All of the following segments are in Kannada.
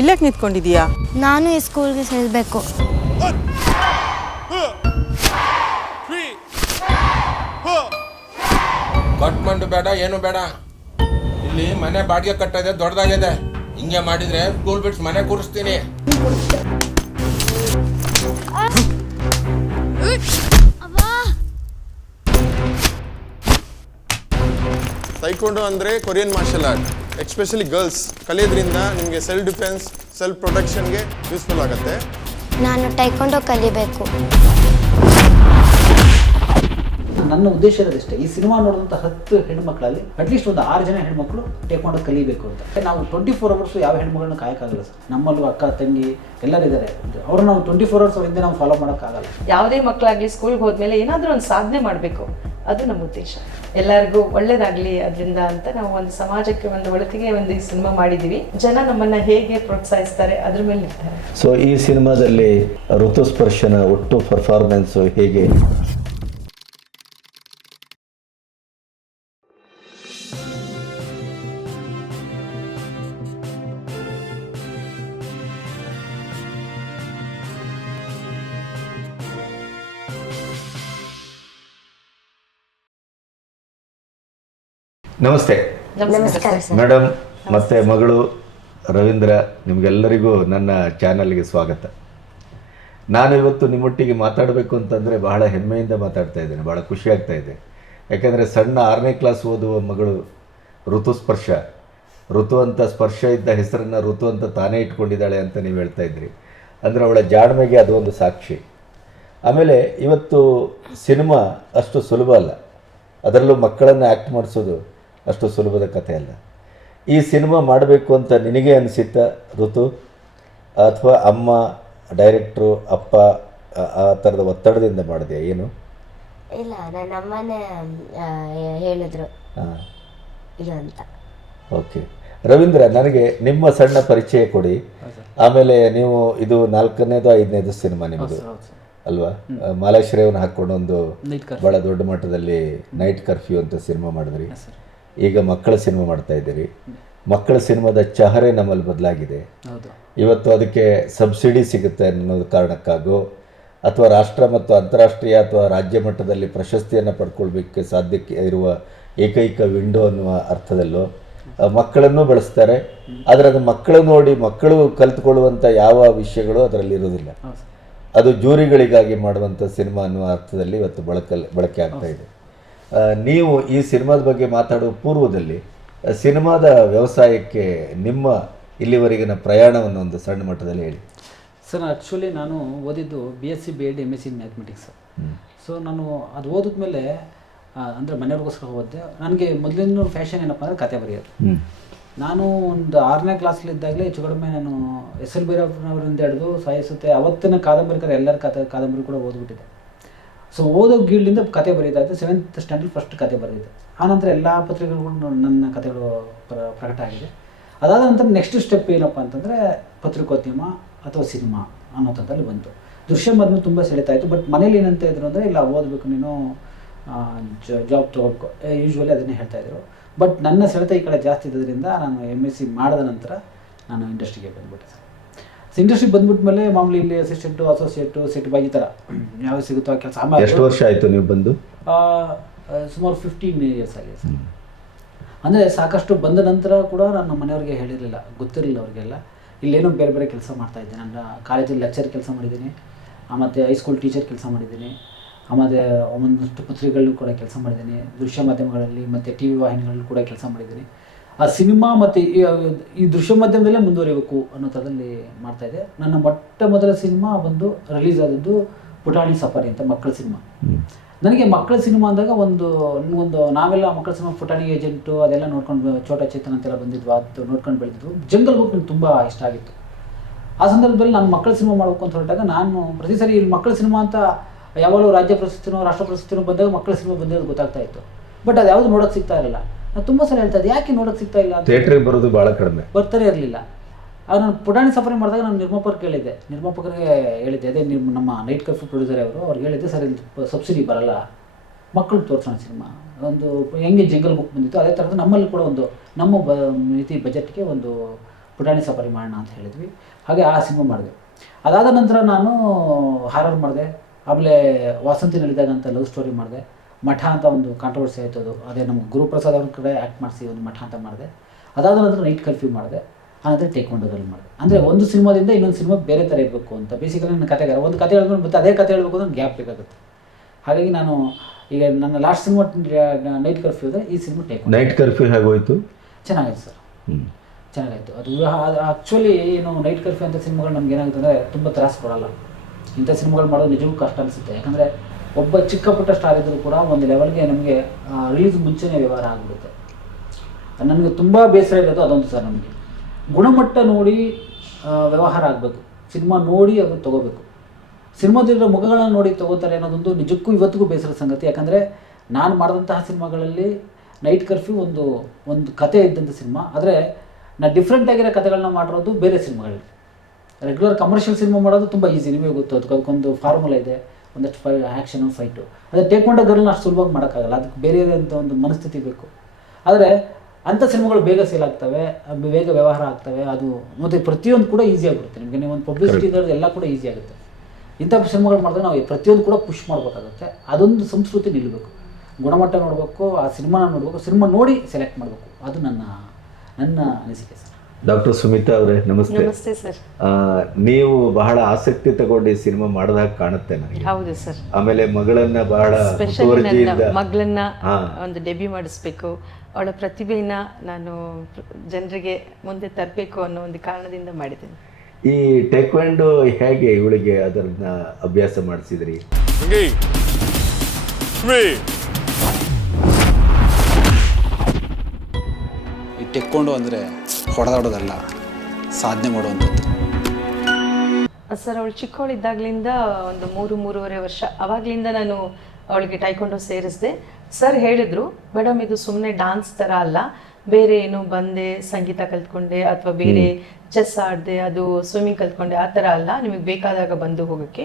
ಇಲ್ಲಕ್ಕೆ ನಿಂತ್ಕೊಂಡಿದೀಯಾ ನಾನು ಈ ಸ್ಕೂಲ್ಗೆ ಸೇರಬೇಕು. ಕಟ್ಮಂಡು ಬೇಡ ಏನು ಬೇಡ. ಇಲ್ಲಿ ಮನೆ ಬಾಡಿಗೆ ಕಟ್ಟದೆ ದೊಡ್ಡದಾಗಿದೆ. ಹಿಂಗೆ ಮಾಡಿದ್ರೆ ಸ್ಕೂಲ್ ಬಿಟ್ಸ್ ಮನೆ ಕೂರಿಸ್ತೀನಿ. ತೈಕೊಂಡು ಅಂದ್ರೆ Korean martial art especially girls ಕಲಿಯೋದ್ರಿಂದ ನಿಮಗೆ ಸೆಲ್ಫ್ ಡಿಫೆನ್ಸ್ ಸೆಲ್ಫ್ ಪ್ರೊಟೆಕ್ಷನ್ಗೆ ಯೂಸ್ಫುಲ್ ಆಗುತ್ತೆ. ನಾನು ಟೈಕೊಂಡು ಕಲಿಬೇಕು. ನನ್ನ ಉದ್ದೇಶ ಇರೋದಷ್ಟೇ ಈ ಸಿನಿಮಾ ನೋಡಿದಂಥ ಹತ್ತು ಹೆಣ್ಮಕ್ಳಲ್ಲಿ ಅಟ್ಲೀಸ್ಟ್ ಒಂದು ಆರು ಜನ ಹೆಣ್ಮಕ್ಳು ಟೇಕೊಂಡು ಕಲಿಬೇಕು ಅಂತ. ನಾವು ಟ್ವೆಂಟಿ ಫೋರ್ ಅವರ್ಸು ಯಾವ ಹೆಣ್ಮಗಳನ್ನ ಕಾಯಕ್ಕಾಗಲ್ಲ ಸರ್. ನಮ್ಮಲ್ಲೂ ಅಕ್ಕ ತಂಗಿ ಎಲ್ಲರಿದ್ದಾರೆ ಅವ್ರನ್ನ ನಾವು ಟ್ವೆಂಟಿ ಫೋರ್ ಅವರ್ಸ್ ಅವರಿಂದ ನಾವು ಫಾಲೋ ಮಾಡೋಕ್ಕಾಗಲ್ಲ ಯಾವುದೇ ಮಕ್ಕಳಾಗಲಿ ಸ್ಕೂಲ್ಗೆ ಹೋದ್ಮೇಲೆ ಏನಾದರೂ ಒಂದು ಸಾಧನೆ ಮಾಡಬೇಕು. ಅದು ನಮ್ಮ ಉದ್ದೇಶ. ಎಲ್ಲರಿಗೂ ಒಳ್ಳೇದಾಗಲಿ ಅದರಿಂದ ಅಂತ ನಾವು ಒಂದು ಸಮಾಜಕ್ಕೆ ಒಂದು ಒಳತಿಗೆ ಒಂದು ಈ ಸಿನಿಮಾ ಮಾಡಿದ್ದೀವಿ. ಜನ ನಮ್ಮನ್ನು ಹೇಗೆ ಪ್ರೋತ್ಸಾಹಿಸ್ತಾರೆ ಅದ್ರ ಮೇಲೆ ಇರ್ತಾರೆ ಸೊ ಈ ಸಿನಿಮಾದಲ್ಲಿ ಋತುಸ್ಪರ್ಶನ ಒಟ್ಟು ಪರ್ಫಾರ್ಮೆನ್ಸು ಹೇಗೆ? ನಮಸ್ತೆ. ನಮಸ್ಕಾರ ಮೇಡಮ್ ಮತ್ತೆ ಮಗಳು ರವೀಂದ್ರ ನಿಮಗೆಲ್ಲರಿಗೂ ನನ್ನ ಚಾನಲ್ಗೆ ಸ್ವಾಗತ. ನಾನು ಇವತ್ತು ನಿಮ್ಮೊಟ್ಟಿಗೆ ಮಾತಾಡಬೇಕು ಅಂತಂದರೆ ಬಹಳ ಹೆಮ್ಮೆಯಿಂದ ಮಾತಾಡ್ತಾ ಇದ್ದೇನೆ ಭಾಳ ಖುಷಿ ಆಗ್ತಾ ಇದೆ. ಯಾಕೆಂದರೆ ಸಣ್ಣ ಆರನೇ ಕ್ಲಾಸ್ ಓದುವ ಮಗಳು ಋತುಸ್ಪರ್ಶ. ಋತು ಅಂತ ಸ್ಪರ್ಶ ಇದ್ದ ಹೆಸರನ್ನು ಋತು ಅಂತ ತಾನೇ ಇಟ್ಕೊಂಡಿದ್ದಾಳೆ ಅಂತ ನೀವು ಹೇಳ್ತಾ ಇದ್ರಿ ಅಂದರೆ ಅವಳ ಜಾಣ್ಮೆಗೆ ಅದು ಒಂದು ಸಾಕ್ಷಿ. ಆಮೇಲೆ ಇವತ್ತು ಸಿನಿಮಾ ಅಷ್ಟು ಸುಲಭ ಅಲ್ಲ. ಅದರಲ್ಲೂ ಮಕ್ಕಳನ್ನು ಆ್ಯಕ್ಟ್ ಮಾಡಿಸೋದು ಅಷ್ಟು ಸುಲಭದ ಕಥೆ ಅಲ್ಲ. ಈ ಸಿನಿಮಾ ಮಾಡಬೇಕು ಅಂತ ನಿನಗೆ ಅನಿಸಿತ್ತ ಋತು? ಅಥವಾ ಅಮ್ಮ ಡೈರೆಕ್ಟ್ರು ಅಪ್ಪ ಆ- ಥರದ ಒತ್ತಡದಿಂದ ಮಾಡಿದೆ ಏನು? ಇಲ್ಲ ನನ್ನ ಅಮ್ಮನೇ ಹೇಳಿದ್ರು. ಇದು ಅಂತ. ಓಕೆ. ರವೀಂದ್ರ ನನಗೆ ನಿಮ್ಮ ಸಣ್ಣ ಪರಿಚಯ ಕೊಡಿ. ಆಮೇಲೆ ನೀವು ಇದು ನಾಲ್ಕನೇದು ಐದನೇದು ಸಿನಿಮಾ ನಿಮ್ಮದು ಅಲ್ವಾ? ಮಾಲಾಶ್ರಯವನ್ನು ಹಾಕ್ಕೊಂಡು ಒಂದು ಬಹಳ ಭಾಳ ದೊಡ್ಡ ಮಟ್ಟದಲ್ಲಿ ನೈಟ್ ಕರ್ಫ್ಯೂ ಅಂತ ಸಿನಿಮಾ ಮಾಡಿದ್ರಿ. ಈಗ ಮಕ್ಕಳ ಸಿನಿಮಾ ಮಾಡ್ತಾ ಇದ್ದೀರಿ. ಮಕ್ಕಳ ಸಿನಿಮಾದ ಚಹರೆ ನಮ್ಮಲ್ಲಿ ಬದಲಾಗಿದೆ. ಇವತ್ತು ಅದಕ್ಕೆ ಸಬ್ಸಿಡಿ ಸಿಗುತ್ತೆ ಅನ್ನೋದು ಕಾರಣಕ್ಕಾಗೋ ಅಥವಾ ರಾಷ್ಟ್ರ ಮತ್ತು ಅಂತಾರಾಷ್ಟ್ರೀಯ ಅಥವಾ ರಾಜ್ಯ ಮಟ್ಟದಲ್ಲಿ ಪ್ರಶಸ್ತಿಯನ್ನು ಪಡ್ಕೊಳ್ಬೇಕು ಸಾಧ್ಯಕ್ಕೆ ಇರುವ ಏಕೈಕ ವಿಂಡೋ ಅನ್ನುವ ಅರ್ಥದಲ್ಲೋ ಮಕ್ಕಳನ್ನು ಬಳಸ್ತಾರೆ. ಆದರೆ ಅದು ಮಕ್ಕಳು ನೋಡಿ ಮಕ್ಕಳು ಕಲ್ತ್ಕೊಳ್ಳುವಂಥ ಯಾವ ವಿಷಯಗಳು ಅದರಲ್ಲಿ ಇರೋದಿಲ್ಲ ಅದು ಜೂರಿಗಳಿಗಾಗಿ ಮಾಡುವಂಥ ಸಿನಿಮಾ ಅನ್ನುವ ಅರ್ಥದಲ್ಲಿ ಇವತ್ತು ಬಳಕಲ್ ಬಳಕೆ ಆಗ್ತಾ ಇದೆ. ನೀವು ಈ ಸಿನಿಮಾದ ಬಗ್ಗೆ ಮಾತಾಡುವ ಪೂರ್ವದಲ್ಲಿ ಸಿನಿಮಾದ ವ್ಯವಸಾಯಕ್ಕೆ ನಿಮ್ಮ ಇಲ್ಲಿವರೆಗಿನ ಪ್ರಯಾಣವನ್ನು ಒಂದು ಸಣ್ಣ ಮಟ್ಟದಲ್ಲಿ ಹೇಳಿ. ಸರ್ ಆ್ಯಕ್ಚುಲಿ ನಾನು ಓದಿದ್ದು B S C B Ed M S C mathematics so ನಾನು ಅದು ಓದಿದ್ಮೇಲೆ ಅಂದರೆ ಮನೆಯವ್ರಿಗೋಸ್ಕರ ಓದಿದೆ. ನನಗೆ ಮೊದಲಿನ ಫ್ಯಾಷನ್ ಏನಪ್ಪ ಅಂದರೆ ಕತೆ ಬರೆಯೋದು. ನಾನು ಒಂದು ಆರನೇ ಕ್ಲಾಸ್ಲಿದ್ದಾಗಲೇ ಹೆಚ್ಚು ಕಡಿಮೆ ನಾನು ಎಸ್ ಎಲ್ ಭೈರಪ್ಪನವರಿಂದ ಹಿಡಿದು ಸಾಯಿಸುತ್ತೆ. ಅವತ್ತಿನ ಕಾದಂಬರಿಕರ ಎಲ್ಲರ ಕತೆ ಕಾದಂಬರಿ ಕೂಡ ಓದ್ಬಿಟ್ಟಿದ್ದೆ. ಸೊ ಓದೋ ಗೀಲ್ಡಿಂದ ಕತೆ ಇದ್ದೆ ಸೆವೆಂತ್ ಸ್ಟ್ಯಾಂಡರ್ಡ್ ಫಸ್ಟ್ ಕತೆ ಬರೆದಿದ್ದೆ ಆನಂತರ ಎಲ್ಲ ಪತ್ರಿಕೆಗಳು ನನ್ನ ಕತೆಗಳು ಪ್ರ, ಪ್ರಕಟ ಆಗಿದೆ. ಅದಾದ ನಂತರ ನೆಕ್ಸ್ಟ್ ಸ್ಟೆಪ್ ಏನಪ್ಪ ಅಂತಂದರೆ ಪತ್ರಿಕೋದ್ಯಮ ಅಥವಾ ಸಿನಿಮಾ ಅನ್ನೋಂಥದ್ದಲ್ಲಿ ಬಂತು. ದೃಶ್ಯ ಮೊದಲು ತುಂಬ ಸೆಳೆತಾ ಇತ್ತು. ಬಟ್ ಮನೇಲಿ ಏನಂತ ಇದ್ರು ಅಂದರೆ, ಇಲ್ಲ, ಓದಬೇಕು, ನೀನು ಜಾಬ್ ತೊಗೋಬೇಕು. ಯೂಶ್ವಲಿ ಅದನ್ನೇ ಹೇಳ್ತಾ ಇದ್ರು. ಬಟ್ ನನ್ನ ಸೆಳೆತ ಈ ಕಡೆ ಜಾಸ್ತಿ ಇದ್ದರಿಂದ ನಾನು ಎಂ ಎಸ್ ಸಿ ಮಾಡಿದ ನಂತರ ನಾನು ಇಂಡಸ್ಟ್ರಿಗೆ ಬಂದ್ಬಿಟ್ಟೆ ಸರ್. ಸೊ ಇಂಡಸ್ಟ್ರಿಗೆ ಬಂದ್ಬಿಟ್ಮೇಲೆ ಮಾಮೂಲಿ ಇಲ್ಲಿ ಅಸಿಸ್ಟೆಂಟ್ ಅಸೋಸಿಯೇಟ್ ಸೆಟ್ ಬಾಯ್ ಈ ಥರ. ಯಾವ ಸಿಗುತ್ತೋ ಆ ಕೆಲಸ. ಎಷ್ಟು ವರ್ಷ ಆಯಿತು ನೀವು ಬಂದು? ಸುಮಾರು ಫಿಫ್ಟೀನ್ ಇಯರ್ಸ್ ಆಗಿದೆ ಸರ್. ಅಂದರೆ ಸಾಕಷ್ಟು ಬಂದ ನಂತರ ಕೂಡ ನಾನು ಮನೆಯವ್ರಿಗೆ ಹೇಳಿರಲಿಲ್ಲ. ಗೊತ್ತಿರಲಿಲ್ಲ ಅವ್ರಿಗೆಲ್ಲ. ಇಲ್ಲೇನೋ ಬೇರೆ ಬೇರೆ ಕೆಲಸ ಮಾಡ್ತಾ ಇದ್ದೆ. ನನ್ನ ಕಾಲೇಜಲ್ಲಿ ಲೆಕ್ಚರ್ ಕೆಲಸ ಮಾಡಿದ್ದೀನಿ. ಮತ್ತು ಹೈಸ್ಕೂಲ್ ಟೀಚರ್ ಕೆಲಸ ಮಾಡಿದ್ದೀನಿ. ಆಮೇಲೆ ಒಂದಷ್ಟು ಪತ್ರಿಕೆಗಳಲ್ಲೂ ಕೂಡ ಕೆಲಸ ಮಾಡಿದ್ದೀನಿ. ದೃಶ್ಯ ಮಾಧ್ಯಮಗಳಲ್ಲಿ ಮತ್ತು ಟಿ ವಿ ವಾಹಿನಿಗಳಲ್ಲೂ ಕೂಡ ಕೆಲಸ ಮಾಡಿದ್ದೀನಿ. ಆ ಸಿನಿಮಾ ಮತ್ತು ಈ ಈ ದೃಶ್ಯ ಮಾಧ್ಯಮದಲ್ಲೇ ಮುಂದುವರಿಬೇಕು ಅನ್ನೋ ಥರದಲ್ಲಿ ಮಾಡ್ತಾ ಇದೆ. ನನ್ನ ಮೊಟ್ಟ ಮೊದಲ ಸಿನಿಮಾ ಒಂದು ರಿಲೀಸ್ ಆದದ್ದು ಪುಟಾಣಿ ಸಫಾರಿ ಅಂತ ಮಕ್ಕಳ ಸಿನಿಮಾ. ನನಗೆ ಮಕ್ಕಳ ಸಿನಿಮಾ ಅಂದಾಗ ಒಂದು ಒಂದು ನಾವೆಲ್ಲ ಮಕ್ಕಳ ಸಿನಿಮಾ ಪುಟಾಣಿ ಏಜೆಂಟು ಅದೆಲ್ಲ ನೋಡ್ಕೊಂಡು ಚೋಟ ಚೇತನ ಅಂತೆಲ್ಲ ಬಂದಿದ್ವು. ಅದು ನೋಡ್ಕೊಂಡು ಬೆಳೆದಿದ್ವು. ಜಂಗಲ್ ಬುಕ್ ನನಗೆ ತುಂಬ ಇಷ್ಟ ಆಗಿತ್ತು. ಆ ಸಂದರ್ಭದಲ್ಲಿ ನಾನು ಮಕ್ಕಳ ಸಿನಿಮಾ ಮಾಡಬೇಕು ಅಂತ ಹೊರಟಾಗ ನಾನು ಪ್ರತಿ ಸರಿ ಇಲ್ಲಿ ಮಕ್ಕಳ ಸಿನಿಮಾ ಅಂತ ಯಾವಾಗಲೂ ರಾಜ್ಯ ಪ್ರಶಸ್ತಿನೋ ರಾಷ್ಟ್ರ ಪ್ರಶಸ್ತಿನೋ ಬಂದಾಗ ಮಕ್ಕಳ ಸಿನಿಮಾ ಬಂದಿರೋದು ಗೊತ್ತಾಗ್ತಾ ಇತ್ತು. ಬಟ್ ಅದು ಯಾವುದು ನೋಡೋಕೆ ಸಿಗ್ತಾ ಇರಲಿಲ್ಲ. ನಾನು ತುಂಬ ಸಲ ಹೇಳ್ತಾ ಇದ್ದೆ ಯಾಕೆ ನೋಡೋಕೆ ಸಿಗ್ತಾ ಇಲ್ಲ ಅಂತ ಥಿಯೇಟ್ರಿಗೆ ಬರೋದು ಭಾಳ ಕಡಿಮೆ. ಬರ್ತಾರೆ ಇರಲಿಲ್ಲ. ಆಗ ನಾನು ಪುಟಾಣಿ ಸಫರಿ ಮಾಡಿದಾಗ ನಾನು ನಿರ್ಮಾಪಕರು ಕೇಳಿದ್ದೆ. ನಿರ್ಮಾಪಕರಿಗೆ ಹೇಳಿದ್ದೆ ಅದೇ ನಿಮ್ಮ ನಮ್ಮ ನೈಟ್ ಕರ್ಫ್ಯೂ ಪ್ರೊಡ್ಯೂಸರ್ ಅವರು ಅವ್ರಿಗೆ ಹೇಳಿದ್ದೆ ಸರ್ ಇಲ್ಲಿ ಸಬ್ಸಿಡಿ ಬರಲ್ಲ. ಮಕ್ಕಳು ತೋರಿಸೋಣ ಸಿನಿಮಾ. ಒಂದು ಹೆಂಗೆ ಜಂಗಲ್ ಬುಕ್ ಬಂದಿತ್ತು ಅದೇ ಥರದ ನಮ್ಮಲ್ಲಿ ಕೂಡ ಒಂದು ನಮ್ಮ ಬ ಮಿತಿ ಬಜೆಟ್ಗೆ ಒಂದು ಪುಟಾಣಿ ಸಫರಿ ಮಾಡೋಣ ಅಂತ ಹೇಳಿದ್ವಿ. ಹಾಗೆ ಆ ಸಿನಿಮಾ ಮಾಡಿದೆ. ಅದಾದ ನಂತರ ನಾನು ಹಾರರ್ ಮಾಡಿದೆ. ಆಮೇಲೆ ವಾಸಂತಿ ನಲಿದಾಗ ಅಂತ ಲವ್ ಸ್ಟೋರಿ ಮಾಡಿದೆ. ಮಠ ಅಂತ ಒಂದು ಕಾಂಟ್ರವರ್ಸಿ ಆಯಿತು ಅದು. ಅದೇ ನಮ್ಮ ಗುರುಪ್ರಸಾದ್ ಅವ್ರ ಕಡೆ ಆ್ಯಕ್ಟ್ ಮಾಡಿಸಿ ಒಂದು ಮಠ ಅಂತ ಮಾಡಿದೆ. ಅದಾದ ನಂತರ ನೈಟ್ ಕರ್ಫ್ಯೂ ಮಾಡಿದೆ. ಆನಂತರ ಟೇಕ್ಕೊಂಡೋದಲ್ಲಿ ಮಾಡಿದೆ. ಅಂದರೆ ಒಂದು ಸಿನಿಮಾದಿಂದ ಇನ್ನೊಂದು ಸಿನಿಮಾ ಬೇರೆ ಥರ ಇರಬೇಕು ಅಂತ. ಬೇಸಿಕಲಿ ನನ್ನ ಕತೆಗಾರ ಒಂದು ಕತೆ ಹೇಳಿದ್ರೆ ಮತ್ತೆ ಅದೇ ಕತೆ ಹೇಳಬೇಕು ಅಂದ್ರೆ ಗ್ಯಾಪ್ ಬೇಕಾಗುತ್ತೆ. ಹಾಗಾಗಿ ನಾನು ಈಗ ನನ್ನ ಲಾಸ್ಟ್ ಸಿನಿಮಾ ನೈಟ್ ಕರ್ಫ್ಯೂ ಇದೆ ಈ ಸಿನಿಮಾ ಟೇಕ್ ನೈಟ್ ಕರ್ಫ್ಯೂ ಹೇಗೋಯ್ತು? ಚೆನ್ನಾಗಿತ್ತು ಸರ್. ಚೆನ್ನಾಗಾಯಿತು. ಅದು ಆ್ಯಕ್ಚುಲಿ ಏನು ನೈಟ್ ಕರ್ಫ್ಯೂ ಅಂತ ಸಿನಿಮಾಗಳು ನಮ್ಗೆ ಏನಾಗುತ್ತೆ ಅಂದರೆ ತುಂಬ ತ್ರಾಸ ಕೊಡಲ್ಲ. ಇಂಥ ಸಿನಿಮಾಗಳು ಮಾಡೋದು ನಿಜವೂ ಕಷ್ಟ ಅನಿಸುತ್ತೆ. ಯಾಕಂದರೆ ಒಬ್ಬ ಚಿಕ್ಕ ಪುಟ್ಟ ಸ್ಟಾರ್ ಇದ್ದರೂ ಕೂಡ ಒಂದು ಲೆವೆಲ್ಗೆ ನಮಗೆ ರಿಲೀಸ್ ಮುಂಚೆನೇ ವ್ಯವಹಾರ ಆಗಿಬಿಡುತ್ತೆ. ನನಗೆ ತುಂಬ ಬೇಸರ ಇರೋದು ಅದೊಂದು ಸರ್ ನಮಗೆ. ಗುಣಮಟ್ಟ ನೋಡಿ ವ್ಯವಹಾರ ಆಗಬೇಕು. ಸಿನಿಮಾ ನೋಡಿ ಅದು ತೊಗೋಬೇಕು. ಸಿನಿಮಾದಲ್ಲಿರೋ ಮುಖಗಳನ್ನು ನೋಡಿ ತಗೋತಾರೆ ಅನ್ನೋದೊಂದು ನಿಜಕ್ಕೂ ಇವತ್ತಿಗೂ ಬೇಸರ ಸಂಗತಿ. ಯಾಕಂದರೆ ನಾನು ಮಾಡಿದಂತಹ ಸಿನಿಮಾಗಳಲ್ಲಿ ನೈಟ್ ಕರ್ಫ್ಯೂ ಒಂದು ಒಂದು ಕತೆ ಇದ್ದಂಥ ಸಿನಿಮಾ. ಆದರೆ ನಾನು ಡಿಫ್ರೆಂಟ್ ಆಗಿರೋ ಕಥೆಗಳನ್ನ ಮಾಡಿರೋದು ಬೇರೆ ಸಿನಿಮಾಗಳಲ್ಲಿ. ರೆಗ್ಯುಲರ್ ಕಮರ್ಷಿಯಲ್ ಸಿನಿಮಾ ಮಾಡೋದು ತುಂಬ ಈಸಿ ನಿಮಗೆ ಗೊತ್ತು ಅದಕ್ಕೆ ಅದಕ್ಕೊಂದು ಫಾರ್ಮುಲಾ ಇದೆ. ಒಂದಷ್ಟು ಫೈ ಆ್ಯಕ್ಷನು ಫೈಟು ಅದೇ ಟೇಕ್ಕೊಂಡ ಗರ್ಲ್ನ ಅಷ್ಟು ಸುಲಭವಾಗಿ ಮಾಡೋಕ್ಕಾಗಲ್ಲ. ಅದಕ್ಕೆ ಅಂತ ಒಂದು ಮನಸ್ಥಿತಿ ಬೇಕು. ಆದರೆ ಅಂಥ ಸಿನಿಮಾಗಳು ಬೇಗ ಸೇಲ್ ಆಗ್ತವೆ ಬೇಗ ವ್ಯವಹಾರ ಆಗ್ತವೆ. ಅದು ಮತ್ತು ಪ್ರತಿಯೊಂದು ಕೂಡ ಈಸಿ ಆಗಿಬಿಡುತ್ತೆ. ನಿಮಗೆ ನೀವು ಒಂದು ಪಬ್ಲಿಸಿಟಿ ಇರೋದು ಎಲ್ಲ ಕೂಡ ಈಸಿ ಆಗುತ್ತೆ. ಇಂಥ ಸಿನಿಮಾಗಳು ಮಾಡಿದ್ರೆ ನಾವು ಪ್ರತಿಯೊಂದು ಕೂಡ ಪುಷ್ ಮಾಡಬೇಕಾಗುತ್ತೆ. ಅದೊಂದು ಸಂಸ್ಕೃತಿ ನಿಲ್ಲಬೇಕು ಗುಣಮಟ್ಟ ನೋಡಬೇಕು ಆ ಸಿನಿಮಾನ ನೋಡಬೇಕು ಸಿನಿಮಾ ನೋಡಿ ಸೆಲೆಕ್ಟ್ ಮಾಡಬೇಕು. ಅದು ನನ್ನ ನನ್ನ ಅನಿಸಿಕೆ ಸರ್. ಡಾಕ್ಟರ್ ಸುಮಿತಾ ಅವರೇ ನಮಸ್ತೆ. ನಮಸ್ತೆ ಸರ್. ನೀವು ಬಹಳ ಆಸಕ್ತಿ ತಗೊಂಡು ಈ ಸಿನಿಮಾ ಮಾಡಿದಾಗ ಕಾಣುತ್ತೆ ನನಗೆ. ಹೌದು ಸರ್. ಆಮೇಲೆ ಮಗಳನ್ನ ಬಹಳ ಮಗಳನ್ನ ಒಂದು ಡೆಬ್ಯೂ ಮಾಡಿಸ್ಬೇಕು. ಅವಳ ಪ್ರತಿಭೆಯನ್ನ ನಾನು ಜನರಿಗೆ ಮುಂದೆ ತರಬೇಕು ಅನ್ನೋ ಒಂದು ಕಾರಣದಿಂದ ಮಾಡಿದ್ದೇನೆ. ಈ ಟೆಕ್ವೆಂಡು ಹೇಗೆ ಇವಳಿಗೆ ಅದನ್ನ ಅಭ್ಯಾಸ ಮಾಡಿಸಿದ್ರಿ? ಟೆಕ್ಕೊಂಡು ಅಂದರೆ ಹೊಡೆದಾಡೋದಲ್ಲ, ಸಾಧನೆ ಮಾಡುವಂಥದ್ದು. ಸರ್, ಅವಳು ಚಿಕ್ಕವಳಿದ್ದಾಗ್ಲಿಂದ ಒಂದು ಮೂರು, ಮೂರುವರೆ ವರ್ಷ ಅವಾಗ್ಲಿಂದ ನಾನು ಅವಳಿಗೆ ಟೈಕೊಂಡು ಸೇರಿಸಿದೆ. ಸರ್ ಹೇಳಿದ್ರು, ಮೇಡಮ್, ಇದು ಸುಮ್ಮನೆ ಡಾನ್ಸ್ ಥರ ಅಲ್ಲ. ಬೇರೆ ಏನು ಬಂದೆ ಸಂಗೀತ ಕಲ್ತ್ಕೊಂಡೆ ಅಥವಾ ಬೇರೆ ಚೆಸ್ ಆಡದೆ ಅದು ಸ್ವಿಮ್ಮಿಂಗ್ ಕಲ್ತ್ಕೊಂಡೆ ಆ ತರ ಅಲ್ಲ. ನಿಮಗೆ ಬೇಕಾದಾಗ ಬಂದು ಹೋಗೋಕ್ಕೆ.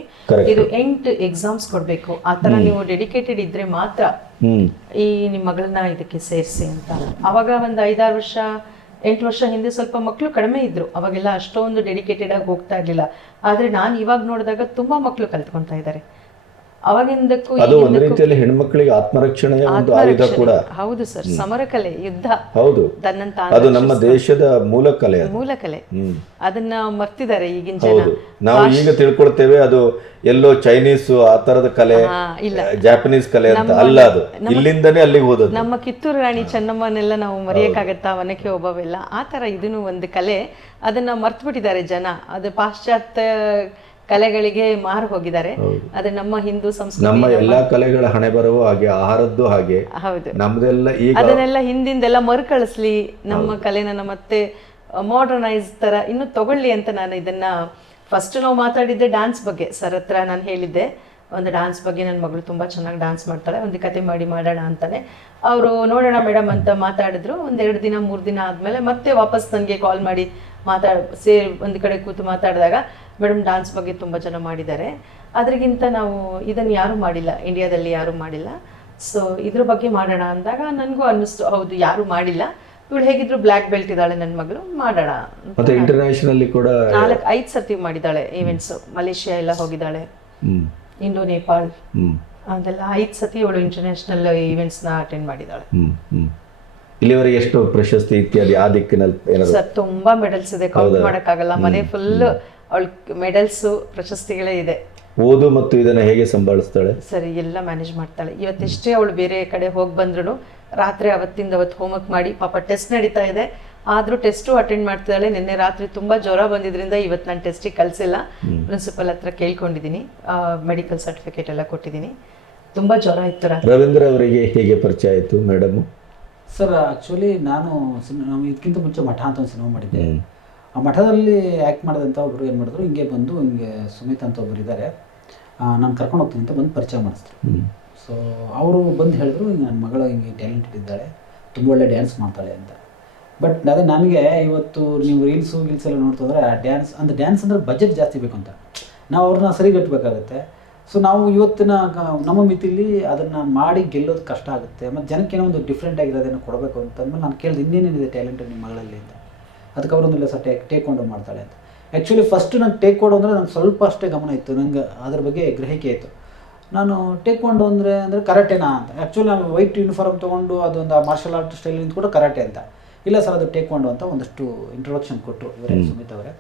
ಇದು ಎಂಟು ಎಕ್ಸಾಮ್ಸ್ ಕೊಡ್ಬೇಕು. ಆ ತರ ನೀವು ಡೆಡಿಕೇಟೆಡ್ ಇದ್ರೆ ಮಾತ್ರ ಈ ನಿಮ್ಮ ಮಗಳನ್ನ ಇದಕ್ಕೆ ಸೇರಿಸಿ ಅಂತ. ಅವಾಗ ಒಂದು ಐದಾರು ವರ್ಷ ಎಂಟು ವರ್ಷ ಹಿಂದೆ ಸ್ವಲ್ಪ ಮಕ್ಕಳು ಕಡಿಮೆ ಇದ್ರು. ಅವಾಗೆಲ್ಲ ಅಷ್ಟೊಂದು ಡೆಡಿಕೇಟೆಡ್ ಆಗಿ ಹೋಗ್ತಾ ಇರ್ಲಿಲ್ಲ. ಆದ್ರೆ ನಾನು ಇವಾಗ ನೋಡಿದಾಗ ತುಂಬಾ ಮಕ್ಕಳು ಕಲ್ತ್ಕೊಂತ ಇದ್ದಾರೆ. ಅವಾಗಿಂದಕ್ಕೂ ಅದು ಒಂದ್ ರೀತಿಯಲ್ಲಿ ಹೆಣ್ಮಕ್ಳಿಗೆ ಆತ್ಮರಕ್ಷಣೆಯ ಒಂದು ಆಯುಧ ಕೂಡ. ಹೌದು ಸರ್ ಸಮರಕಲೆ ಯುದ್ಧ. ಹೌದು. ತನ್ನಂತ ಅದು ನಮ್ಮ ದೇಶದ ಮೂಲ ಕಲೆ ಮೂಲ ಕಲೆ ಅದನ್ನ ಮರ್ತಿದ್ದಾರೆ ಈಗಿನ ಜನ. ನಾವು ಈಗ ತಿಳ್ಕೊಳ್ತೇವೆ ಅದು ಎಲ್ಲೋ ಚೈನೀಸ್ ಆ ತರದ ಕಲೆ. ಜಾಪನೀಸ್ ಕಲೆ ಅಂತ. ಅಲ್ಲ ಅದು. ಇಲ್ಲಿಂದನೇ ಅಲ್ಲಿಗೆ ಹೋದದ್ದು. ನಮ್ಮ ಕಿತ್ತೂರು ರಾಣಿ ಚೆನ್ನಮ್ಮನೆಲ್ಲ ನಾವು ಮರೆಯಕ್ಕಾಗತ್ತಾ ಒನಕೆ ಒಬ್ಬವೆಲ್ಲ ಆ ತರ ಇದನ್ನು ಒಂದು ಕಲೆ. ಅದನ್ನ ಮರ್ತು ಬಿಟ್ಟಿದ್ದಾರೆ ಜನ. ಅದು ಪಾಶ್ಚಾತ್ಯ ಕಲೆಗಳಿಗೆ ಮಾರು ಹೋಗಿದ್ದಾರೆ. ಆದ್ರೆ ನಮ್ಮ ಹಿಂದೂ ಸಂಸ್ಕೃತಿ ನಮ್ಮ ನಮ್ಮ- ಎಲ್ಲಾ ಕಲೆಗಳ ಹಣೆ ಬರುವ ಹಾಗೆ ಆಹಾರದ್ದು ಹಾಗೆ. ಹೌದು. ನಮ್ದೆಲ್ಲ ಈಗ ಅದನ್ನೆಲ್ಲ ಹಿಂದಿಂದೆಲ್ಲ ಮರುಕಳಿಸ್ಲಿ ನಮ್ಮ ಕಲೆನ ಮತ್ತೆ ಮಾಡರ್ನೈಸ್ ತರ ಇನ್ನು ತಗೊಳ್ಳಿ ಅಂತ ನಾನು ಇದನ್ನ ಫಸ್ಟ್ ನಾವು ಮಾತಾಡಿದ್ದೆ ಡ್ಯಾನ್ಸ್ ಬಗ್ಗೆ. ಸರ್ ಹತ್ರ ನಾನು ಹೇಳಿದ್ದೆ ಒಂದು ಡ್ಯಾನ್ಸ್ ಬಗ್ಗೆ ನನ್ನ ಮಗಳು ತುಂಬಾ ಚೆನ್ನಾಗಿ ಡ್ಯಾನ್ಸ್ ಮಾಡ್ತಾಳೆ ಒಂದು ಕತೆ ಮಾಡಿ ಮಾಡೋಣ ಅಂತಾನೆ. ಅವರು ನೋಡೋಣ ಮೇಡಮ್ ಅಂತ ಮಾತಾಡಿದ್ರು. ಒಂದೆರಡು ದಿನ ಮೂರು ದಿನ ಆದ್ಮೇಲೆ ಮತ್ತೆ ವಾಪಸ್ ನನಗೆ ಕಾಲ್ ಮಾಡಿ ಮಾತಾಡ ಸೇರಿ ಒಂದು ಕಡೆ ಕೂತು ಮಾತಾಡಿದಾಗ ಮೇಡಮ್ ಡಾನ್ಸ್ ಬಗ್ಗೆ ತುಂಬ ಜನ ಮಾಡಿದ್ದಾರೆ. ಅದ್ರಿಗಿಂತ ನಾವು ಇದನ್ನು ಯಾರು ಮಾಡಿಲ್ಲ ಇಂಡಿಯಾದಲ್ಲಿ ಯಾರು ಮಾಡಿಲ್ಲ. ಸೊ ಇದ್ರ ಬಗ್ಗೆ ಮಾಡೋಣ ಅಂದಾಗ ನನಗೂ ಅನ್ನಿಸ್ತು ಹೌದು ಯಾರು ಮಾಡಿಲ್ಲ. ಇವಳು ಹೇಗಿದ್ರು ಬ್ಲ್ಯಾಕ್ ಬೆಲ್ಟ್ ಇದ್ದಾಳೆ ನನ್ನ ಮಗಳು ಮಾಡೋಣ ಮತ್ತೆ ಇಂಟರ್ನ್ಯಾಷನಲ್ ಕೂಡ ನಾಲ್ಕು ಐದು ಸರ್ತಿ ಮಾಡಿದ್ದಾಳೆ ಈವೆಂಟ್ಸ್ ಮಲೇಷಿಯಾ ಎಲ್ಲ ಹೋಗಿದ್ದಾಳೆ. ಇಂಡೋ ನೇಪಾಳ್. ಅದೆಲ್ಲ ಐದು ಸತಿ ಇವಳು ಇಂಟರ್ನ್ಯಾಷನಲ್ ಈವೆಂಟ್ಸ್ನ ಅಟೆಂಡ್ ಮಾಡಿದ್ದಾಳೆ. ಇಲ್ಲಿವರೆಗೆ ಎಷ್ಟು ಪ್ರಶಸ್ತಿ ಇತ್ಯಾದಿ ಆ ದಿಕ್ಕಿನಲ್ಲಿ ಸರ್ ತುಂಬಾ ಮೆಡಲ್ಸ್ ಇದೆ. ಕೌಂಟ್ ಮಾಡೋಕ್ಕಾಗಲ್ಲ. ಮನೆ ಫುಲ್ ಅವಳ ಮೆಡಲ್ಸು ಪ್ರಶಸ್ತಿಗಳೇ ಇದೆ. ಓದು ಮತ್ತು ಇದನ್ನ ಹೇಗೆ ಸಂಭಾಳಿಸ್ತಾಳೆ? ಸರಿ ಎಲ್ಲ ಮ್ಯಾನೇಜ್ ಮಾಡ್ತಾಳೆ. ಇವತ್ತೆಷ್ಟೇ ಅವಳು ಬೇರೆ ಕಡೆ ಹೋಗಿ ಬಂದ್ರು ರಾತ್ರಿ ಅವತ್ತಿಂದ ಅವತ್ತು ಹೋಮ್ವರ್ಕ್ ಮಾಡಿ ಪಾಪ ಟೆಸ್ಟ್ ನಡೀತಾ ಇದೆ. ಆದ್ರೂ ಟೆಸ್ಟು ಅಟೆಂಡ್ ಮಾಡ್ತಿದ್ದಾಳೆ. ನಿನ್ನೆ ರಾತ್ರಿ ತುಂಬಾ ಜ್ವರ ಬಂದಿದ್ರಿಂದ ಇವತ್ತು ನಾನು ಟೆಸ್ಟಿಗೆ ಕಲಿಸಿಲ್ಲ ಪ್ರಿನ್ಸಿಪಲ್ ಹತ್ರ ಕೇಳ್ಕೊಂಡಿದ್ದೀನಿ. ಮೆಡಿಕಲ್ ಸರ್ಟಿಫಿಕೇಟ್ ಎಲ್ಲ ಕೊಟ್ಟಿದ್ದೀನಿ. ತುಂಬಾ ಜ್ವರ ಇತ್ತು ರಾತ್ರಿ. ರವೀಂದ್ರ ಅವರಿಗೆ ಹೇಗೆ ಪರಿಚಯ ಆಯಿತು ಮೇಡಮ್ ಸರ್ ಆ್ಯಕ್ಚುಲಿ ನಾನು ಸಿನಿಮಾ ಇದಕ್ಕಿಂತ ಮುಂಚೆ ಮಠ ಅಂತ ಒಂದು ಸಿನಿಮಾ ಮಾಡಿದ್ದೆ. ಆ ಮಠದಲ್ಲಿ ಆ್ಯಕ್ಟ್ ಮಾಡಿದಂಥ ಒಬ್ಬರು ಏನು ಮಾಡಿದ್ರು ಹಿಂಗೆ ಬಂದು ಹಿಂಗೆ ಸುಮಿತ್ ಅಂತ ಒಬ್ಬರು ಇದ್ದಾರೆ ನಾನು ಕರ್ಕೊಂಡು ಹೋಗ್ತೀನಿ ಅಂತ ಬಂದು ಪರಿಚಯ ಮಾಡಿಸಿದ್ರು. ಸೊ ಅವರು ಬಂದು ಹೇಳಿದ್ರು ಹಿಂಗೆ ನನ್ನ ಮಗಳು ಹಿಂಗೆ ಟ್ಯಾಲೆಂಟೆಡ್ ಇದ್ದಾಳೆ ತುಂಬ ಒಳ್ಳೆ ಡ್ಯಾನ್ಸ್ ಮಾಡ್ತಾಳೆ ಅಂತ. ಬಟ್ ಅದೇ ನನಗೆ ಇವತ್ತು ನೀವು ರೀಲ್ಸು ಗೀಲ್ಸ್ ಎಲ್ಲ ನೋಡ್ತಂದ್ರೆ ಆ ಡ್ಯಾನ್ಸ್ ಅಂದರೆ ಡ್ಯಾನ್ಸ್ ಅಂದರೆ ಬಜೆಟ್ ಜಾಸ್ತಿ ಬೇಕು ಅಂತ. ನಾವು ಅವ್ರನ್ನ ಸರಿಗಟ್ಟಬೇಕಾಗತ್ತೆ ಸೊ ನಾವು ಇವತ್ತಿನ ನಮ್ಮ ಮಿತಿಲಿ ಅದನ್ನು ಮಾಡಿ ಗೆಲ್ಲೋದು ಕಷ್ಟ ಆಗುತ್ತೆ. ಮತ್ತು ಜನಕ್ಕೆ ಏನೋ ಒಂದು ಡಿಫ್ರೆಂಟ್ ಆಗಿರೋದೇನೋ ಕೊಡಬೇಕು ಅಂತಂದ್ಮೇಲೆ ನಾನು ಕೇಳಿದೆ ಇನ್ನೇನೇನಿದೆ ಟ್ಯಾಲೆಂಟ್ ನಿಮ್ಮ ಮಗಳಲ್ಲಿ? ಅಂತ. ಅದಕ್ಕೆ ಅವರೊಂದಿಲ್ಲ ಸರ್ ಟೇಕ್ ಕೊಂಡು ಮಾಡ್ತಾಳೆ ಅಂತ. ಆ್ಯಕ್ಚುಲಿ ಫಸ್ಟ್ ನಾನು ಟೇಕ್ ಕೊಡು ಅಂದರೆ ನಂಗೆ ಸ್ವಲ್ಪ ಅಷ್ಟೇ ಗಮನ ಇತ್ತು ನಂಗೆ ಅದ್ರ ಬಗ್ಗೆ ಗ್ರಹಿಕೆ ಇತ್ತು. ನಾನು ಟೇಕ್ ಕೊಂಡು ಅಂದರೆ ಅಂದರೆ ಕರಾಟೆನಾ ಅಂತ. ಆ್ಯಕ್ಚುಲಿ ನಾನು ವೈಟ್ ಯೂನಿಫಾರ್ಮ್ ತೊಗೊಂಡು ಅದೊಂದು ಮಾರ್ಷಲ್ ಆರ್ಟ್ ಸ್ಟೈಲ್ ನಿಂತ್ಕೊಂಡು ಕರಾಟೆ ಅಂತ. ಇಲ್ಲ ಸರ್ ಅದು ಟೇಕ್ ಕೊಂಡು ಅಂತ ಒಂದಷ್ಟು ಇಂಟ್ರೊಡಕ್ಷನ್ ಕೊಟ್ಟರು ಇವರೇ ಸುಮಿತ್ ಅವರೇ.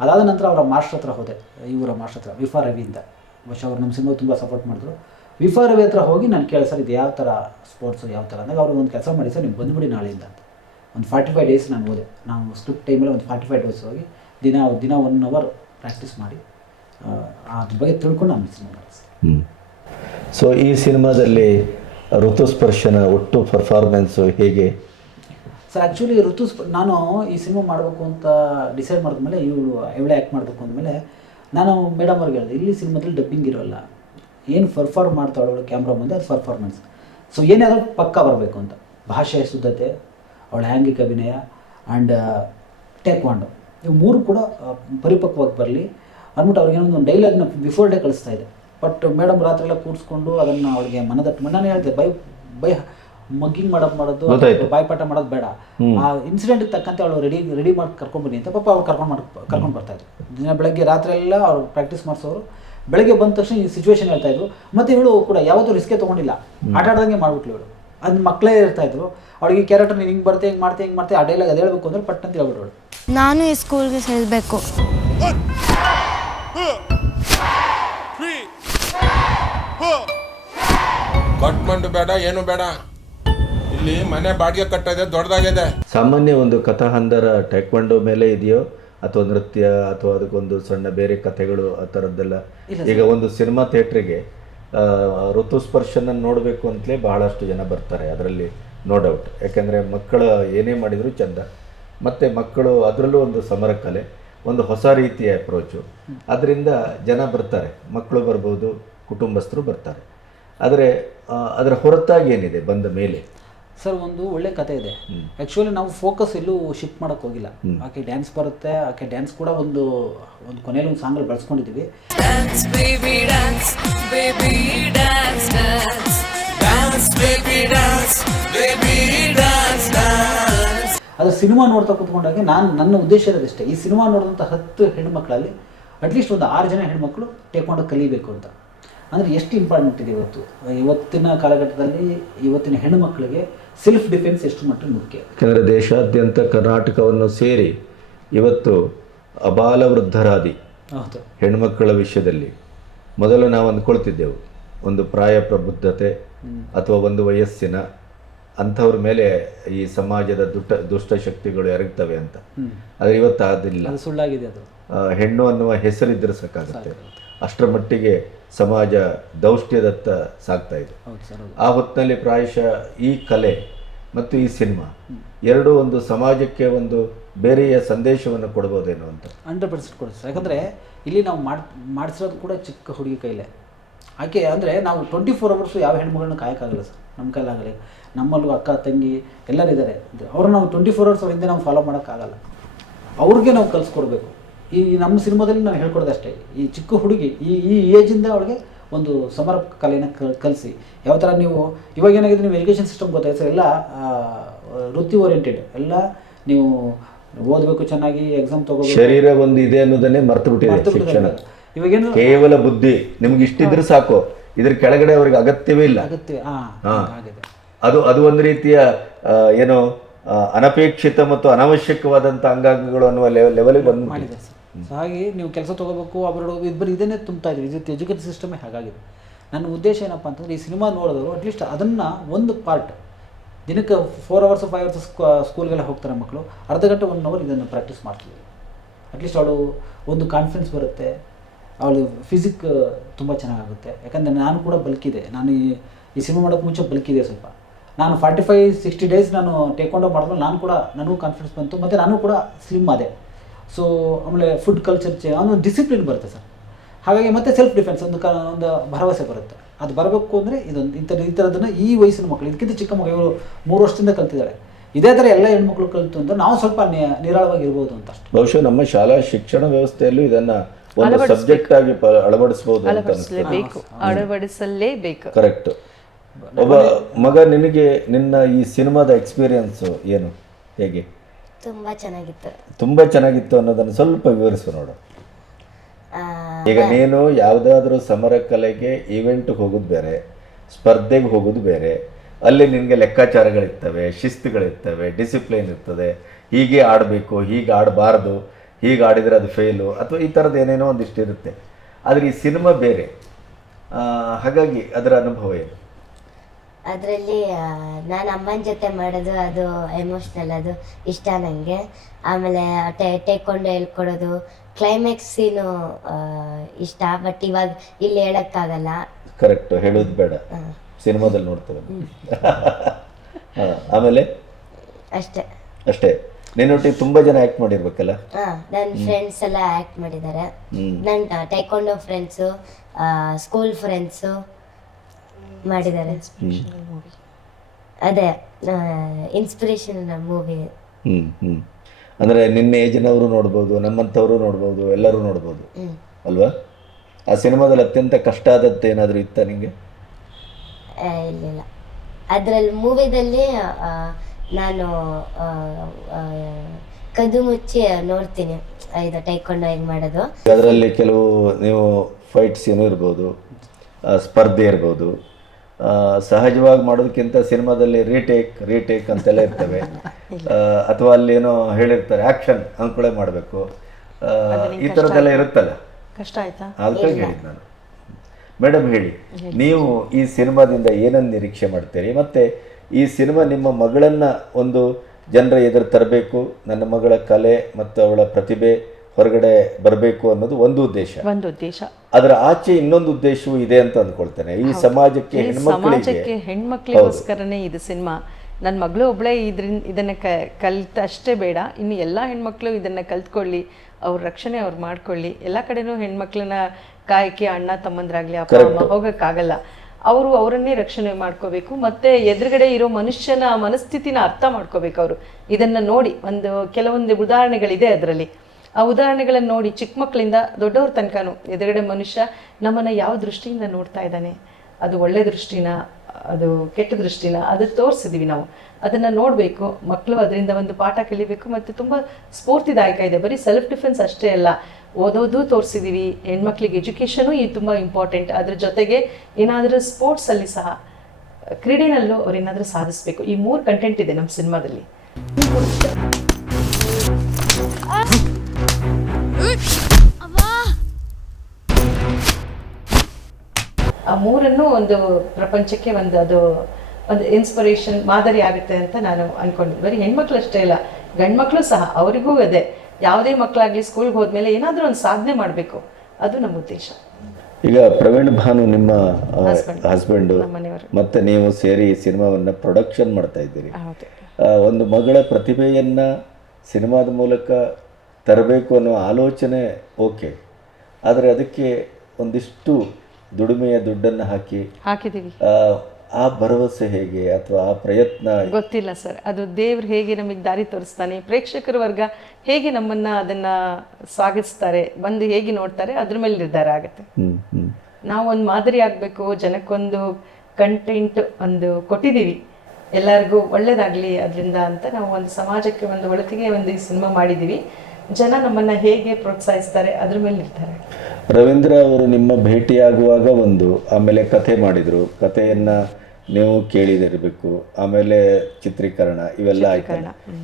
ಅದಾದ ನಂತರ ಅವರ ಮಾಸ್ಟರ್ ಹತ್ರ ಹೋದೆ ಇವರ ಮಾಸ್ಟರ್ ಹತ್ರ ವಿಫಾ ರವಿ ಅಂತ. ಬಹುಶಃ ಅವರು ನಮ್ಮ ಸಿನಿಮಾ ತುಂಬ ಸಪೋರ್ಟ್ ಮಾಡಿದ್ರು. ವಿಫಾ ರವಿ ಹತ್ರ ಹೋಗಿ ನಾನು ಕೇಳಿ ಸರ್ ಇದು ಯಾವ ಥರ ಸ್ಪೋರ್ಟ್ಸು ಯಾವ ಥರ ಅಂದಾಗ ಅವ್ರಿಗೆ ಒಂದು ಕೆಲಸ ಮಾಡಿ ಸರ್ ನೀವು ಬಂದುಬಿಡಿ ನಾಳೆಯಿಂದ ಅಂತ. ಒಂದು ಫಾರ್ಟಿ ಫೈವ್ ಡೇಸ್ ನಾನು ಓದೆ. ನಾವು ಸ್ಕ್ರಿಪ್ಟ್ ಟೈಮಲ್ಲಿ ಒಂದು ಫಾರ್ಟಿ ಫೈವ್ ಡೇಸ್ ಹೋಗಿ ದಿನ ದಿನ ಒನ್ ಅವರ್ ಪ್ರಾಕ್ಟೀಸ್ ಮಾಡಿ ಅದ್ರ ಬಗ್ಗೆ ತಿಳ್ಕೊಂಡು ನಾನು ಸಿನಿಮಾ ಹ್ಞೂ ಸೊ ಈ ಸಿನಿಮಾದಲ್ಲಿ ಋತುಸ್ಪರ್ಶನ ಒಟ್ಟು ಪರ್ಫಾರ್ಮೆನ್ಸು ಹೇಗೆ? ಸರ್ ಆ್ಯಕ್ಚುಲಿ ಋತು ನಾನು ಈ ಸಿನಿಮಾ ಮಾಡಬೇಕು ಅಂತ ಡಿಸೈಡ್ ಮಾಡಿದ್ಮೇಲೆ ಇವಳು ಇವಳೇ ಆ್ಯಕ್ಟ್ ಮಾಡಬೇಕು ಅಂದಮೇಲೆ ನಾನು ಮೇಡಮ್ ಅವ್ರಿಗೆ ಹೇಳಿದೆ ಇಲ್ಲಿ ಸಿನಿಮಾದಲ್ಲಿ ಡಬ್ಬಿಂಗ್ ಇರೋಲ್ಲ. ಏನು ಪರ್ಫಾರ್ಮ್ ಮಾಡ್ತಾಳೆ ಅವಳು ಕ್ಯಾಮ್ರಾ ಮುಂದೆ ಅದು ಪರ್ಫಾರ್ಮೆನ್ಸ್ ಸೊ ಏನೇ ಆದರೂ ಪಕ್ಕ ಬರಬೇಕು ಅಂತ. ಭಾಷೆ ಶುದ್ಧತೆ. ಅವಳ ಹ್ಯಾಂಗಿಕ್ ಅಭಿನಯ ಆ್ಯಂಡ್ ಟೇಕ್ವಾಂಡು ಇವು ಮೂರು ಕೂಡ ಪರಿಪಕ್ವಾಗಿ ಪರಿಪಕ್ವವಾಗಿ ಬರಲಿ. ಅಂದ್ಬಿಟ್ಟು ಅವ್ರಿಗೆ ಒಂದು ಡೈಲಾಗ್ನ ಬಿಫೋರ್ ಡೇ ಕಳಿಸ್ತಾ ಇದೆ. ಬಟ್ ಮೇಡಮ್ ರಾತ್ರಿ ಎಲ್ಲ ಕೂರಿಸ್ಕೊಂಡು ಅದನ್ನು ಅವಳಿಗೆ ಮನದಟ್ಟು ನಾನು ಹೇಳಿದೆ ಬೈ ಬೈ ಮಗ್ಗಿಂಗ್ ಮಾಡೋದು ಮಾಡೋದು. ಬಾಯ್ಪಾಠ ಮಾಡೋದು ಬೇಡ. ಆ ಇನ್ಸಿಡೆಂಟ್ ತಕ್ಕಂತೆ ಅವಳು ರೆಡಿ ರೆಡಿ ಮಾಡಿ ಕರ್ಕೊಂಡ್ಬನ್ನಿ ಅಂತ ಪಾಪ ಅವ್ರು ಕರ್ಕೊಂಡು ಮಾಡಿ ಕರ್ಕೊಂಡು ಬರ್ತಾ ಇದ್ರು ದಿನ ಬೆಳಗ್ಗೆ ರಾತ್ರಿ ಎಲ್ಲ ಅವ್ರು ಪ್ರಾಕ್ಟೀಸ್ ಮಾಡಿಸೋರು. ಬೆಳಗ್ಗೆ ಬಂದ ತಕ್ಷಣ ಈ ಸಿಚುವೇಶನ್ ಹೇಳ್ತಾ ಇದ್ರು. ಮತ್ತೆ ಇವಳು ಕೂಡ ಯಾವತ್ತೂ ರಿಸ್ಕೇ ತೊಗೊಂಡಿಲ್ಲ. ಆಟ ಆಡ್ದಂಗೆ ಮಾಡ್ಬಿಟ್ಲು ಇವಳು. ಅದು ಮಕ್ಕಳೇ ಇರ್ತಾ ಇದ್ರು. ಅವಳಿಗೆ ಕ್ಯಾರೆಕ್ಟರ್ ನೀನು ಹಿಂಗೆ ಬರ್ತೀಯ ಹಿಂಗೆ ಮಾಡ್ತೀಯ ಹಿಂಗೆ ಮಾಡ್ತೀಯ ಆ ಡೈಲಾಗ್ ಅದು ಹೇಳ್ಬೇಕು ಅಂದ್ರೆ ಪಟ್ ಅಂತ ನಾನು ಈ ಸ್ಕೂಲ್ಗೆ ಸೇರಬೇಕು. ಕಟ್ಮಂಡು ಬೇಡ ಏನು ಬೇಡ. ಇಲ್ಲಿ ಮನೆ ಬಾಡಿಗೆ ಕಟ್ಟದೆ ದೊಡ್ಡದಾಗಿದೆ. ಸಾಮಾನ್ಯ ಒಂದು ಕಥಾಹಂದರ ಟೈಕ್ವಾಂಡೋ ಮೇಲೆ ಇದೆಯೋ ಅಥವಾ ನೃತ್ಯ ಅಥವಾ ಅದಕ್ಕೊಂದು ಸಣ್ಣ ಬೇರೆ ಕಥೆಗಳು ಆ ಥರದ್ದೆಲ್ಲ ಈಗ ಒಂದು ಸಿನಿಮಾ ಥಿಯೇಟ್ರಿಗೆ ಋತುಸ್ಪರ್ಶನ ನೋಡಬೇಕು ಅಂತಲೇ ಬಹಳಷ್ಟು ಜನ ಬರ್ತಾರೆ. ಅದರಲ್ಲಿ ನೋ ಡೌಟ್ ಯಾಕೆಂದರೆ ಮಕ್ಕಳ ಏನೇ ಮಾಡಿದರೂ ಚಂದ. ಮತ್ತು ಮಕ್ಕಳು ಅದರಲ್ಲೂ ಒಂದು ಸಮರ ಕಲೆ ಒಂದು ಹೊಸ ರೀತಿಯ ಅಪ್ರೋಚು ಅದರಿಂದ ಜನ ಬರ್ತಾರೆ. ಮಕ್ಕಳು ಬರ್ಬೋದು ಕುಟುಂಬಸ್ಥರು ಬರ್ತಾರೆ. ಆದರೆ ಅದರ ಹೊರತಾಗಿ ಏನಿದೆ ಬಂದ ಮೇಲೆ? ಸರ್ ಒಂದು ಒಳ್ಳೆ ಕತೆ ಇದೆ. ಆ್ಯಕ್ಚುಲಿ ನಾವು ಫೋಕಸ್ ಎಲ್ಲೂ ಶಿಫ್ಟ್ ಮಾಡೋಕ್ಕೆ ಹೋಗಿಲ್ಲ. ಆಕೆ ಡ್ಯಾನ್ಸ್ ಬರುತ್ತೆ ಆಕೆ ಡ್ಯಾನ್ಸ್ ಕೂಡ ಒಂದು ಒಂದು ಕೊನೆಯಲ್ಲಿ ಒಂದು ಸಾಂಗಲ್ಲಿ ಬಳಸ್ಕೊಂಡಿದ್ದೀವಿ dance baby dance dance baby dance. ಅದು ಸಿನಿಮಾ ನೋಡ್ತಾ ಕುತ್ಕೊಂಡಾಗೆ ನಾನು ನನ್ನ ಉದ್ದೇಶ ಇರೋದಷ್ಟೇ ಈ ಸಿನಿಮಾ ನೋಡಿದಂಥ ಹತ್ತು ಹೆಣ್ಮಕ್ಳಲ್ಲಿ ಅಟ್ಲೀಸ್ಟ್ ಒಂದು ಆರು ಜನ ಹೆಣ್ಮಕ್ಳು ಟೇಕೊಂಡು ಕಲಿಬೇಕು ಅಂತ. ಅಂದರೆ ಎಷ್ಟು ಇಂಪಾರ್ಟೆಂಟ್ ಇದೆ ಇವತ್ತು? ಇವತ್ತಿನ ಕಾಲಘಟ್ಟದಲ್ಲಿ ಇವತ್ತಿನ ಹೆಣ್ಣುಮಕ್ಕಳಿಗೆ ಸೆಲ್ಫ್ ಡಿಫೆನ್ಸ್ ಎಷ್ಟು ಮಟ್ಟ ಮುಖ್ಯ? ಯಾಕೆಂದರೆ ದೇಶಾದ್ಯಂತ ಕರ್ನಾಟಕವನ್ನು ಸೇರಿ ಇವತ್ತು ಅಬಾಲ ವೃದ್ಧರಾದಿ ಹೆಣ್ಮಕ್ಕಳ ವಿಷಯದಲ್ಲಿ ಮೊದಲು ನಾವು ಅಂದ್ಕೊಳ್ತಿದ್ದೆವು ಒಂದು ಪ್ರಾಯ ಪ್ರಬುದ್ಧತೆ ಅಥವಾ ಒಂದು ವಯಸ್ಸಿನ ಅಂಥವ್ರ ಮೇಲೆ ಈ ಸಮಾಜದ ದುಷ್ಟ ದುಷ್ಟಶಕ್ತಿಗಳು ಎರಗ್ತವೆ ಅಂತ. ಆದರೆ ಇವತ್ತು ಅದಿಲ್ಲ. ಸುಳ್ಳಾಗಿದೆ ಅದು. ಹೆಣ್ಣು ಅನ್ನುವ ಹೆಸರಿದ್ದರೆ ಸಾಕಾಗುತ್ತೆ. ಅಷ್ಟರ ಮಟ್ಟಿಗೆ ಸಮಾಜ ದೌಷ್ಟ್ಯದತ್ತ ಸಾಗ್ತಾ ಇದೆ. ಆ ಹೊತ್ತಿನಲ್ಲಿ ಪ್ರಾಯಶಃ ಈ ಕಲೆ ಮತ್ತು ಈ ಸಿನಿಮಾ ಎರಡೂ ಒಂದು ಸಮಾಜಕ್ಕೆ ಒಂದು ಬೇರೆಯ ಸಂದೇಶವನ್ನು ಕೊಡ್ಬೋದೇನೋ ಅಂತ. ಹಂಡ್ರೆಡ್ ಪರ್ಸೆಂಟ್ ಕೊಡ್ತೀವಿ ಸರ್. ಯಾಕಂದರೆ ಇಲ್ಲಿ ನಾವು ಮಾಡಿ ಮಾಡಿಸಿರೋದು ಕೂಡ ಚಿಕ್ಕ ಹುಡುಗಿ ಕೈಲೇ. ಆಕೆ ಅಂದರೆ ನಾವು ಟ್ವೆಂಟಿ ಫೋರ್ ಅವರ್ಸು ಯಾವ ಹೆಣ್ಮಗಳನ್ನ ಕಾಯಕ್ಕಾಗಲ್ಲ ಸರ್. ನಮ್ಮ ಕೈಲಾಗಲಿ. ನಮ್ಮಲ್ಲೂ ಅಕ್ಕ ತಂಗಿ ಎಲ್ಲರಿದ್ದಾರೆ. ಅವ್ರು ನಾವು ಟ್ವೆಂಟಿ ಫೋರ್ ಅವರ್ಸ್ ಹಿಂದೆ ನಾವು ಫಾಲೋ ಮಾಡೋಕ್ಕಾಗಲ್ಲ. ಅವ್ರಿಗೆ ನಾವು ಕಲಿಸ್ಕೊಡ್ಬೇಕು. ಈ ನಮ್ಮ ಸಿನಿಮಾದಲ್ಲಿ ನಾವು ಹೇಳ್ಕೊಡೋದು ಅಷ್ಟೇ ಈ ಚಿಕ್ಕ ಹುಡುಗಿ ಈ ಈ ಏಜಿಂದ ಅವಳಿಗೆ ಒಂದು ಸಮರ ಕಲೆಯನ್ನು ಕಲಿಸಿ. ಯಾವ ಥರ ನೀವು ಇವಾಗ ಏನಾಗಿದೆ ನೀವು ಎಜುಕೇಷನ್ ಸಿಸ್ಟಮ್ ಗೊತ್ತಾಯ್ತು? ಸರ್ ಎಲ್ಲ ವೃತ್ತಿ ಓರಿಯೆಂಟೆಡ್ ಎಲ್ಲ ನೀವು ಓದಬೇಕು ಚೆನ್ನಾಗಿ ಎಕ್ಸಾಮ್ ತಗೋಬೇಕು. ಶರೀರ ಒಂದು ಇದೆ ಅನ್ನೋದನ್ನೇ ಮರ್ತು ಬಿಟ್ಟಿದೆ ಶಿಕ್ಷಣ. ಕೇವಲ ಬುದ್ಧಿ. ನಿಮ್ಗೆ ಇಷ್ಟಿದ್ರೆ ಸಾಕು. ಇದ್ರ ಕೆಳಗಡೆ ಅವ್ರಿಗೆ ಅಗತ್ಯವೇ ಇಲ್ಲ. ಅಗತ್ಯ ಹಾ. ಅದು ಅದು ಒಂದು ರೀತಿಯ ಏನು ಅನಪೇಕ್ಷಿತ ಮತ್ತು ಅನಾವಶ್ಯಕವಾದಂಥ ಅಂಗಾಂಗಗಳು ಅನ್ನುವ ಲೆವೆಲಿಗೆ ಬಂದು ಮಾಡಿದೆ ಹಾಗೆ ನೀವು ಕೆಲಸ ತೊಗೋಬೇಕು ಅವರು ಇಬ್ಬರು ಇದನ್ನೇ ತುಂಬ್ತಾ ಇದ್ದೀವಿ. ಇದು ಎಜುಕೇಷನ್ ಸಿಸ್ಟಮೇ ಹಾಗಾಗಿದೆ. ನನ್ನ ಉದ್ದೇಶ ಏನಪ್ಪ ಅಂತಂದರೆ, ಈ ಸಿನಿಮಾ ನೋಡಿದವರು ಅಟ್ಲೀಸ್ಟ್ ಅದನ್ನು ಒಂದು ಪಾರ್ಟ್ ದಿನಕ್ಕೆ ಫೋರ್ ಅವರ್ಸ್ ಫೈವ್ ಅವರ್ಸ್ ಸ್ಕೂಲ್ಗೆಲ್ಲ ಹೋಗ್ತಾರೆ ಮಕ್ಕಳು, ಅರ್ಧ ಗಂಟೆ ಒನ್ ಅವರ್ ಇದನ್ನು ಪ್ರಾಕ್ಟೀಸ್ ಮಾಡ್ತೀವಿ ಅಟ್ಲೀಸ್ಟ್ ಅವಳು ಒಂದು ಕಾನ್ಫಿಡೆನ್ಸ್ ಬರುತ್ತೆ, ಅವಳು ಫಿಸಿಕ್ ತುಂಬ ಚೆನ್ನಾಗಾಗುತ್ತೆ. ಯಾಕಂದರೆ ನಾನು ಕೂಡ ಬಲ್ಕಿದೆ. ನಾನು ಈ ಸಿನಿಮಾ ಮಾಡೋಕ್ಕೆ ಮುಂಚೆ ಬಲ್ಕಿದೆ ಸ್ವಲ್ಪ. ನಾನು ಫಾರ್ಟಿ ಫೈವ್ ಸಿಕ್ಸ್ಟಿ ಡೇಸ್ ನಾನು ಟೇಕೊಂಡು ಮಾಡಿದ್ಮೇಲೆ ನಾನು ಕೂಡ ನನಗೂ ಕಾನ್ಫಿಡೆನ್ಸ್ ಬಂತು. ಮತ್ತು ನಾನು ಕೂಡ ಸ್ಲಿಮ್ ಆದೆ. ಸೊ ಆಮೇಲೆ ಫುಡ್ ಕಲ್ಚರ್ ಚೇ ಒಂದು ಡಿಸಿಪ್ಲಿನ್ ಬರುತ್ತೆ ಸರ್. ಹಾಗಾಗಿ ಮತ್ತೆ ಸೆಲ್ಫ್ ಡಿಫೆನ್ಸ್ ಒಂದು ಕ ಒಂದು ಭರವಸೆ ಬರುತ್ತೆ. ಅದು ಬರಬೇಕು ಅಂದರೆ ಇದೊಂದು ಇಂಥ ಈ ಥರದನ್ನು ಈ ವಯಸ್ಸಿನ ಮಕ್ಕಳು ಇದಕ್ಕಿಂತ ಚಿಕ್ಕ ಮಗ ಇವರು ಮೂರು ವರ್ಷದಿಂದ ಕಲ್ತಿದ್ದಾರೆ. ಇದೇ ಥರ ಎಲ್ಲ ಹೆಣ್ಮಕ್ಳು ಕಲಿತು ಅಂತ ನಾವು ಸ್ವಲ್ಪ ನಿರಾಳವಾಗಿರ್ಬೋದು ನಿರಾಳವಾಗಿ ಇರ್ಬೋದು ಅಂತ ಅಷ್ಟೇ. ಬಹುಶಃ ನಮ್ಮ ಶಾಲಾ ಶಿಕ್ಷಣ ವ್ಯವಸ್ಥೆಯಲ್ಲೂ ಇದನ್ನು ಒಂದು ಸಬ್ಜೆಕ್ಟ್ ಆಗಿ ಅಳವಡಿಸಬಹುದು ಅಂತ ಅನಿಸ್ತದೆ ಅಳವಡಿಸಲೇಬೇಕು. ಅಳವಡಿಸಲೇಬೇಕು. ಕರೆಕ್ಟ್ ಒಬ್ಬ ಮಗ ನಿನಗೆ ನಿನ್ನ ಈ ಸಿನಿಮಾದ ಎಕ್ಸ್ಪೀರಿಯನ್ಸು ಏನು? ಹೇಗೆ? ತುಂಬ ಚೆನ್ನಾಗಿತ್ತು. ತುಂಬ ಚೆನ್ನಾಗಿತ್ತು ಅನ್ನೋದನ್ನು ಸ್ವಲ್ಪ ವಿವರಿಸು ನೋಡು. ಈಗ ನೀನು ಯಾವುದಾದ್ರೂ ಸಮರ ಕಲೆಗೆ ಈವೆಂಟ್ಗೆ ಹೋಗೋದು ಬೇರೆ ಸ್ಪರ್ಧೆಗೆ ಹೋಗೋದು ಬೇರೆ ಅಲ್ಲಿ ನಿನಗೆ ಲೆಕ್ಕಾಚಾರಗಳಿರ್ತವೆ ಶಿಸ್ತುಗಳಿರ್ತವೆ ಡಿಸಿಪ್ಲಿನ್ ಇರ್ತದೆ ಹೀಗೆ ಆಡಬೇಕು ಹೀಗೆ ಆಡಬಾರ್ದು ಹೀಗೆ ಆಡಿದರೆ ಅದು ಫೇಲು ಅಥವಾ ಈ ಥರದ್ದು ಏನೇನೋ ಒಂದಿಷ್ಟು ಇರುತ್ತೆ. ಆದರೆ ಈ ಸಿನಿಮಾ ಬೇರೆ. ಹಾಗಾಗಿ ಅದರ ಅನುಭವ ಏನು? ಅದರಲ್ಲಿ ನಾನು ಅಮ್ಮನ ಜೊತೆ ಮಾಡೋದು ಅದು ಎಮೋಷ್ನಲ್ ಅದು ಇಷ್ಟ ನನಗೆ ಆಮೇಲೆ ಟೆ ಟೇಕೊಂಡು ಹೇಳ್ಕೊಡೋದು ಕ್ಲೈಮ್ಯಾಕ್ಸ್ ಸೀನು ಇಷ್ಟ ಬಟ್ ಇವಾಗ ಇಲ್ಲಿ ಹೇಳೋಕ್ಕಾಗಲ್ಲ. ಕರೆಕ್ಟ್ ಹೇಳೋದು ಬೇಡ. ಸಿನಿಮಾದಲ್ಲಿ ನೋಡ್ತೇವೆ. ಆಮೇಲೆ? ಅಷ್ಟೇ. ಅಷ್ಟೇ. ನಿನ್ನೊಟ್ಟಿಗೆ ತುಂಬಾ ಜನ ಆಕ್ಟ್ ಮಾಡಿರ್ಬೇಕಲ್ಲ? ನನ್ನ ಫ್ರೆಂಡ್ಸ್ ಎಲ್ಲ ಆಕ್ಟ್ ಮಾಡಿದ್ದಾರೆ. ನನ್ನ ಟೈಕೊಂಡು ಫ್ರೆಂಡ್ಸು ಸ್ಕೂಲ್ ಫ್ರೆಂಡ್ಸು ಮಾಡಿದ್ದಾರೆ. ಅದೇ ಇನ್ಸ್ಪಿರೇಷನ್ ಮೂವಿ ಅಂದ್ರೆ ನಿನ್ನ ಏಜಿನವರು ನೋಡ್ಬೋದು ನಮ್ಮಂಥವರು ನೋಡ್ಬೋದು ಎಲ್ಲರೂ ನೋಡ್ಬೋದು. ಅಲ್ವಾ? ಆ ಸಿನಿಮಾದಲ್ಲಿ ಅತ್ಯಂತ ಕಷ್ಟ ಆದದ್ದು ಏನಾದರೂ ಇತ್ತ ನಿಮಗೆ ಇಲ್ಲ ಅದರಲ್ಲಿ ಮೂವಿದಲ್ಲಿ ನಾನು ಕದು ಕದ್ದು ಮುಚ್ಚಿ ನೋಡ್ತೀನಿ. ಇದು ಟೈಕೊಂಡು ಹೆಂಗೆ ಮಾಡೋದು. ಅದರಲ್ಲಿ ಕೆಲವು ನೀವು ಫೈಟ್ಸ್ ಏನು ಇರ್ಬೋದು ಸ್ಪರ್ಧೆ ಇರ್ಬೋದು. ಸಹಜವಾಗಿ ಮಾಡೋದಕ್ಕಿಂತ ಸಿನಿಮಾದಲ್ಲಿ ರೀಟೇಕ್ ರೀಟೇಕ್ ಅಂತೆಲ್ಲ ಇರ್ತವೆ. ಅಥವಾ ಅಲ್ಲೇನೋ ಏನೋ ಹೇಳಿರ್ತಾರೆ ಆ್ಯಕ್ಷನ್ ಅಂದ್ಕೊಳ್ಳೆ ಮಾಡಬೇಕು. ಈ ಥರದ್ದೆಲ್ಲ ಇರುತ್ತಲ್ಲ? ಕಷ್ಟ ಆಯ್ತಾ? ಅದಕ್ಕಾಗಿ ಹೇಳಿದ್ದು ನಾನು. ಮೇಡಮ್ ಹೇಳಿ. ನೀವು ಈ ಸಿನಿಮಾದಿಂದ ಏನನ್ನು ನಿರೀಕ್ಷೆ ಮಾಡ್ತೀರಿ? ಮತ್ತೆ ಈ ಸಿನಿಮಾ ನಿಮ್ಮ ಮಗಳನ್ನು ಒಂದು ಜನರ ಎದುರು ತರಬೇಕು ನನ್ನ ಮಗಳ ಕಲೆ ಮತ್ತು ಅವಳ ಪ್ರತಿಭೆ ಹೊರಗಡೆ ಬರಬೇಕು ಅನ್ನೋದು ಒಂದು ಉದ್ದೇಶ. ಒಂದು ಉದ್ದೇಶ. ಅದರ ಆಚೆ ಇನ್ನೊಂದು ಉದ್ದೇಶವೂ ಇದೆ ಅಂತ ಅಂದ್ಕೊಳ್ತೇನೆ. ಈ ಸಮಾಜಕ್ಕೆ ಸಮಾಜಕ್ಕೆ ಹೆಣ್ಮಕ್ಳಿಗೋಸ್ಕರನೇ ಇದು ಸಿನಿಮಾ. ನನ್ನ ಮಗಳು ಒಬ್ಬಳೇ ಇದ್ರಿಂದ ಇದನ್ನ ಕ ಕಲ್ತ ಅಷ್ಟೇ ಬೇಡ. ಇನ್ನು ಎಲ್ಲ ಹೆಣ್ಮಕ್ಳು ಇದನ್ನ ಕಲ್ತ್ಕೊಳ್ಳಿ ಅವ್ರ ರಕ್ಷಣೆ ಅವ್ರು ಮಾಡ್ಕೊಳ್ಳಿ. ಎಲ್ಲ ಕಡೆನೂ ಹೆಣ್ಮಕ್ಳನ್ನ ಕಾಯಕ್ಕೆ ಅಣ್ಣ ತಮ್ಮಂದ್ರಾಗ್ಲಿ ಅಪ್ಪ ಅಮ್ಮ ಹೋಗಕ್ಕಾಗಲ್ಲ. ಅವರು ಅವರನ್ನೇ ರಕ್ಷಣೆ ಮಾಡ್ಕೋಬೇಕು. ಮತ್ತೆ ಎದುರುಗಡೆ ಇರೋ ಮನುಷ್ಯನ ಮನಸ್ಥಿತಿನ ಅರ್ಥ ಮಾಡ್ಕೋಬೇಕು ಅವರು. ಇದನ್ನ ನೋಡಿ ಒಂದು ಕೆಲವೊಂದು ಉದಾಹರಣೆಗಳಿದೆ ಅದರಲ್ಲಿ. ಆ ಉದಾಹರಣೆಗಳನ್ನು ನೋಡಿ ಚಿಕ್ಕ ಮಕ್ಕಳಿಂದ ದೊಡ್ಡವ್ರ ತನಕನೂ ಎದುರುಗಡೆ ಮನುಷ್ಯ ನಮ್ಮನ್ನು ಯಾವ ದೃಷ್ಟಿಯಿಂದ ನೋಡ್ತಾ ಇದ್ದಾನೆ? ಅದು ಒಳ್ಳೆ ದೃಷ್ಟಿನ? ಅದು ಕೆಟ್ಟ ದೃಷ್ಟಿನ? ಅದು ತೋರಿಸಿದೀವಿ ನಾವು. ಅದನ್ನು ನೋಡಬೇಕು. ಮಕ್ಕಳು ಅದರಿಂದ ಒಂದು ಪಾಠ ಕಲಿಬೇಕು ಮತ್ತು ತುಂಬ ಸ್ಫೂರ್ತಿದಾಯಕ ಇದೆ. ಬರೀ ಸೆಲ್ಫ್ ಡಿಫೆನ್ಸ್ ಅಷ್ಟೇ ಅಲ್ಲ. ಓದೋದು ತೋರಿಸಿದೀವಿ. ಹೆಣ್ಮಕ್ಳಿಗೆ ಎಜುಕೇಷನು ಈ ತುಂಬ ಇಂಪಾರ್ಟೆಂಟ್ ಅದ್ರ ಜೊತೆಗೆ ಏನಾದರೂ ಸ್ಪೋರ್ಟ್ಸಲ್ಲಿ ಸಹ ಕ್ರೀಡೆನಲ್ಲೂ ಅವ್ರು ಏನಾದರೂ ಸಾಧಿಸಬೇಕು. ಈ ಮೂರು ಕಂಟೆಂಟ್ ಇದೆ ನಮ್ಮ ಸಿನಿಮಾದಲ್ಲಿ ಆ ಮೂರನ್ನು ಒಂದು ಪ್ರಪಂಚಕ್ಕೆ ಒಂದು ಅದು ಒಂದು ಇನ್ಸ್ಪಿರೇಷನ್ ಮಾದರಿ ಆಗುತ್ತೆ ಅಂತ ನಾನು ಅನ್ಕೊಂಡಿದ್ದೆ. ಬರೀ ಹೆಣ್ಮಕ್ಳು ಅಷ್ಟೇ ಇಲ್ಲ ಗಂಡ್ಮಕ್ಳು ಸಹ ಅವರಿಗೂ ಅದೇ. ಯಾವುದೇ ಮಕ್ಕಳಾಗ್ಲಿ ಸ್ಕೂಲ್ಗೆ ಹೋದ್ಮೇಲೆ ಏನಾದರೂ ಒಂದು ಸಾಧನೆ ಮಾಡಬೇಕು. ಅದು ನಮ್ಮ ಉದ್ದೇಶ. ಈಗ ಪ್ರವೀಣ್ ಭಾನು ನಿಮ್ಮ ಹಸ್ಬೆಂಡ್. ಮತ್ತೆ ನೀವು ಸೇರಿ ಸಿನಿಮಾವನ್ನ ಪ್ರೊಡಕ್ಷನ್ ಮಾಡ್ತಾ ಇದ್ದೀರಿ. ಒಂದು ಮಗಳ ಪ್ರತಿಭೆಯನ್ನ ಸಿನಿಮಾದ ಮೂಲಕ ತರಬೇಕು ಅನ್ನೋ ಆಲೋಚನೆ ಓಕೆ. ಆದರೆ ಅದಕ್ಕೆ ಒಂದಿಷ್ಟು ದುಡಿಮೆಯ ದುಡ್ಡನ್ನು ಹಾಕಿ ಹಾಕಿದ್ದೀವಿ. ಆ, ಭರವಸೆ ಹೇಗೆ ಅಥವಾ ಆ ಪ್ರಯತ್ನ? ಗೊತ್ತಿಲ್ಲ ಸರ್. ಅದು ದೇವ್ರು ಹೇಗೆ ನಮಗೆ ದಾರಿ ತೋರಿಸ್ತಾನೆ ಪ್ರೇಕ್ಷಕರ ವರ್ಗ ಹೇಗೆ ನಮ್ಮನ್ನ ಅದನ್ನ ಸ್ವಾಗತಿಸ್ತಾರೆ ಬಂದು ಹೇಗೆ ನೋಡ್ತಾರೆ ಅದ್ರ ಮೇಲೆ ನಿರ್ಧಾರ ಆಗುತ್ತೆ. ನಾವು ಒಂದು ಮಾದರಿ ಆಗಬೇಕು ಜನಕ್ಕೊಂದು ಕಂಟೆಂಟ್ ಒಂದು ಕೊಟ್ಟಿದ್ದೀವಿ ಎಲ್ಲರಿಗೂ ಒಳ್ಳೇದಾಗಲಿ ಅದರಿಂದ ಅಂತ ನಾವು ಒಂದು ಸಮಾಜಕ್ಕೆ ಒಂದು ಒಳತಿಗೆ ಒಂದು ಈ ಸಿನಿಮಾ ಮಾಡಿದ್ದೀವಿ. ಜನ ನಮ್ಮನ್ನ ಹೇಗೆ ಪ್ರೋತ್ಸಾಹಿಸ್ತಾರೆ ಅದ್ರ ಮೇಲೆ ನಿಲ್ತಾರೆ ರವೀಂದ್ರ ಅವರು ನಿಮ್ಮ ಭೇಟಿಯಾಗುವಾಗ ಒಂದು ಆಮೇಲೆ ಕಥೆ ಮಾಡಿದ್ರು. ಕಥೆಯನ್ನ ನೀವು ಕೇಳಿದಿರಬೇಕು. ಆಮೇಲೆ ಚಿತ್ರೀಕರಣ ಇವೆಲ್ಲ ಆಯ್ತು.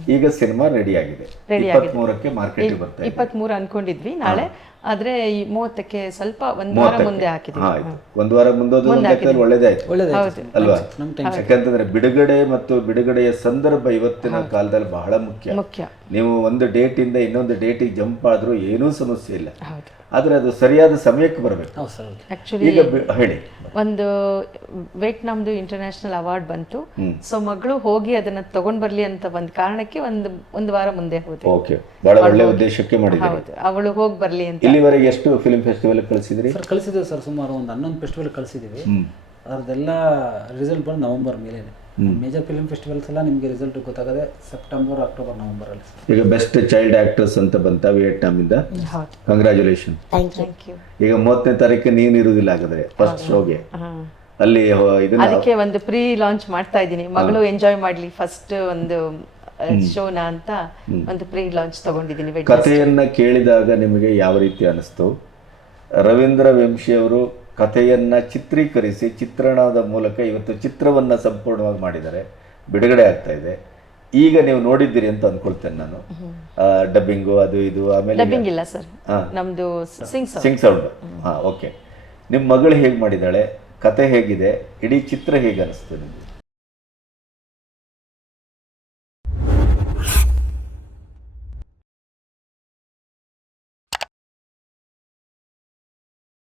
ಈಗ ಸಿನಿಮಾ ರೆಡಿ ಆಗಿದೆ. ಇಪ್ಪತ್ತ್ ಮೂರಕ್ಕೆ ಮಾರ್ಕೆಟ್ ಬರ್ತಾ ಇಪ್ಪತ್ತ್ ಇಪ್ಪತ್ಮೂರು ಅನ್ಕೊಂಡಿದ್ವಿ. ನಾಳೆ ಆದ್ರೆ ಈ ಮೂವತ್ತಕ್ಕೆ ಸ್ವಲ್ಪ ಒಂದು ವಾರ ಮುಂದೆ ಹಾಕಿದ್ದೀವಿ ಆಯ್ತು. ಒಂದು ವಾರ ಮುಂದೋದು ಲೆಕ್ಕದಲ್ಲಿ ಒಳ್ಳೇದಾಯ್ತು. ಅಲ್ವಾ? ಯಾಕಂತಂದ್ರೆ ಬಿಡುಗಡೆ ಮತ್ತು ಬಿಡುಗಡೆಯ ಸಂದರ್ಭ ಇವತ್ತಿನ ಕಾಲದಲ್ಲಿ ಬಹಳ ಮುಖ್ಯ. ಮುಖ್ಯ. ನೀವು ಒಂದು ಡೇಟ್ ಇಂದ ಇನ್ನೊಂದು ಡೇಟಿಗೆ ಜಂಪ್ ಆದ್ರೂ ಏನೂ ಸಮಸ್ಯೆ ಇಲ್ಲ. ಹೌದು. ಆದ್ರೆ ಅದು ಸರಿಯಾದ ಸಮಯಕ್ಕೆ ಬರಬೇಕು. ಆಕ್ಚುಲಿ ಈಗ ಹೇಳಿ. ಒಂದು ವಿಯೆಟ್ನಾಮ್ದು ಇಂಟರ್ನ್ಯಾಷನಲ್ ಅವಾರ್ಡ್ ಬಂತು. ಸೊ ಮಗಳು ಹೋಗಿ ಅದನ್ನ ತಗೊಂಡ್ ಬರ್ಲಿ ಅಂತ ಒಂದ್ ಕಾರಣಕ್ಕೆ ಒಂದು ಒಂದು ವಾರ ಮುಂದೆ ಹೋದೆ. ಓಕೆ ಬಹಳ ಒಳ್ಳೆ ಉದ್ದೇಶಕ್ಕೆ ಅವಳು ಹೋಗಿ ಬರ್ಲಿ ಅಂತ. ಇಲ್ಲಿವರೆಗೆ ಎಷ್ಟು ಫಿಲ್ಮ್ ಫೆಸ್ಟಿವಲ್ ಕಳಿಸಿದ್ರಿ? ಸರ್ ಕಳಿಸಿದ್ದೀವಿ ಸರ್ ಸುಮಾರು ಒಂದು ಹನ್ನೊಂದು ಫೆಸ್ಟಿವಲ್ ಕಳಿಸಿದ್ದೀವಿ. ಅದರದೆಲ್ಲ ರಿಸಲ್ಟ್ ಬಂದು ನವಂಬರ್ ಮೇಲೆ. ಮೇಜರ್ ಫಿಲ್ಮ್ ಫೆಸ್ಟಿವಲ್ಸ್ ಎಲ್ಲ ನಿಮಗೆ ರಿಸಲ್ಟ್ ಗೊತ್ತಾಗದೆ ಸೆಪ್ಟೆಂಬರ್ ಅಕ್ಟೋಬರ್ ನವಂಬರ್ ಅಲ್ಲಿ ಈಗ ಬೆಸ್ಟ್ ಚೈಲ್ಡ್ ಆಕ್ಟರ್ಸ್ ಅಂತ ಬಂತ ವಿಯೆಟ್ನಾಮ್ ಇಂದ? ಹೌದು congratulation thank you thank you ಈಗ ಮೂವತ್ತನೇ ತಾರೀಕು ನೀನು ಇರುವುದಿಲ್ಲ ಹಾಗಾದ್ರೆ ಫಸ್ಟ್ ಶೋಗೆ ಅಲ್ಲಿ ಇದನ್ನ ಅದಕ್ಕೆ ಒಂದು ಪ್ರೀ ಲಾಂಚ್ ಮಾಡ್ತಾ ಇದ್ದೀನಿ. ಮಗಳು ಎಂಜಾಯ್ ಮಾಡ್ಲಿ. ಫಸ್ಟ್ ಒಂದು ಶೋನ ಅಂತ ಒಂದು ಪ್ರೀ ಲಾಂಚ್ ತಗೊಂಡಿದ್ದೀನಿ ಕಥೆಯನ್ನ ಕೇಳಿದಾಗ ನಿಮಗೆ ಯಾವ ರೀತಿ ಅನಿಸ್ತು? ರವೀಂದ್ರ ವಂಶಿಯವರು ಕಥೆಯನ್ನ ಚಿತ್ರೀಕರಿಸಿ ಚಿತ್ರಣದ ಮೂಲಕ ಇವತ್ತು ಚಿತ್ರವನ್ನ ಸಂಪೂರ್ಣವಾಗಿ ಮಾಡಿದ್ದಾರೆ. ಬಿಡುಗಡೆ ಆಗ್ತಾ ಇದೆ. ಈಗ ನೀವು ನೋಡಿದ್ದೀರಿ ಅಂತ ಅನ್ಕೊಳ್ತೇನೆ ನಾನು. ಡಬ್ಬಿಂಗು ಅದು ಇದು ಆಮೇಲೆ ಡಬ್ಬಿಂಗ್ ಇಲ್ಲ ಸರ್. ನಮ್ದು ಸಿಂಗ್ ಸಿಂಗ್ ಸೌಂಡ್ ಹಾ ಓಕೆ ನಿಮ್ಮ ಮಗಳು ಹೇಗೆ ಮಾಡಿದ್ದಾಳೆ? ಕತೆ ಹೇಗಿದೆ? ಇಡೀ ಚಿತ್ರ ಹೇಗೆ ಅನಿಸ್ತು ನಿಮಗೆ?